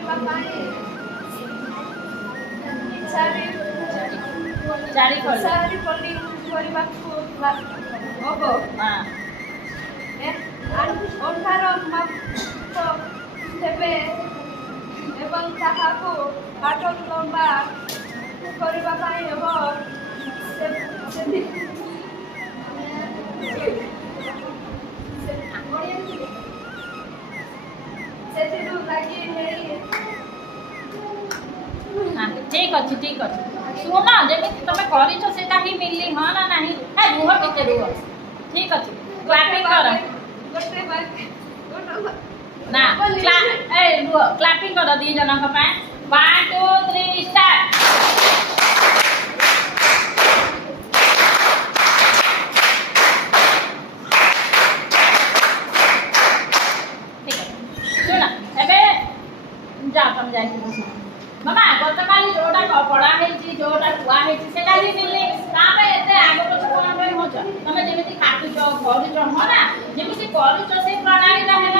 କରିବା ପାଇଁ ଚାରି ପଲ୍ଲୀ କରିବାକୁ ହବ। 18 ମାସ ହେବେ ଏବଂ ତାହାକୁ 8 ଲମ୍ବା କରିବା ପାଇଁ ହେବ। ସେଥିରୁ ଲାଗି ନେଇ ठीक अच्छे शुण जमी तुम कर मिली हाँ ना नहीं रुह टे रुह ठीक अच्छे क्लैपिंग कर ना रुह क्लैपिंग कर दी जन 1 2 3 स्टार्ट जा तुम जा मामा गत काली जोटा पड़ा है जोटा हुआ है सेटा भी मिलले तामे एते आगो पछ कोन पे होछ तमे जेमिति काटुछ करूछ हो ना जेमिति करूछ